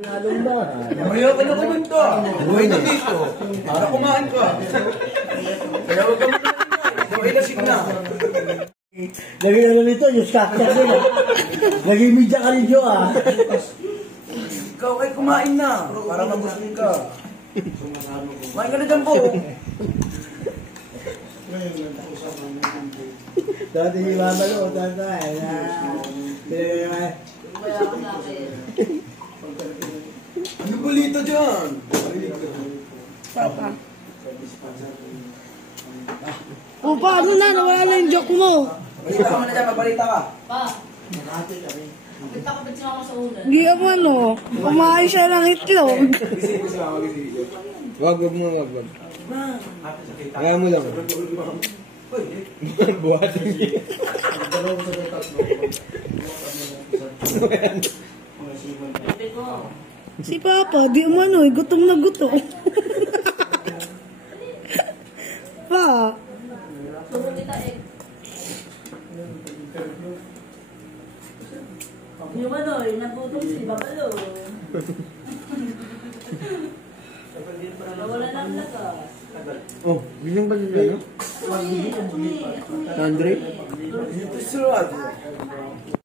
Mamaya ka na kumento. Buhay na dito. Para kumain ka. Kaya huwag ka mo naman. Buhay na signa. Lagi naman ito, yung structure nila. Naging media ka rin dyo ah. Ikaw ay kumain na. Para mabusog ka. Kumain ka na dyan po. Dati yung babalo, tatay. Ano balita dyan? Papa. O, paano na? Nawala na yung joke mo. Balita ka muna dyan, magbalita ka. Pa. Kapit ka sinama sa ulan. Hindi ako ano. Kumain siya ng itlog. Wag mo. Kaya mo lang. Buhat. Si Papa, di umano, gutom na gutom. Pa. Turo kita eh. Yung ano eh, nagutom si Babalo. Nawala na ang lakas. Oh, bilang ba nila? Ako eh. Andre? Ito si Rod.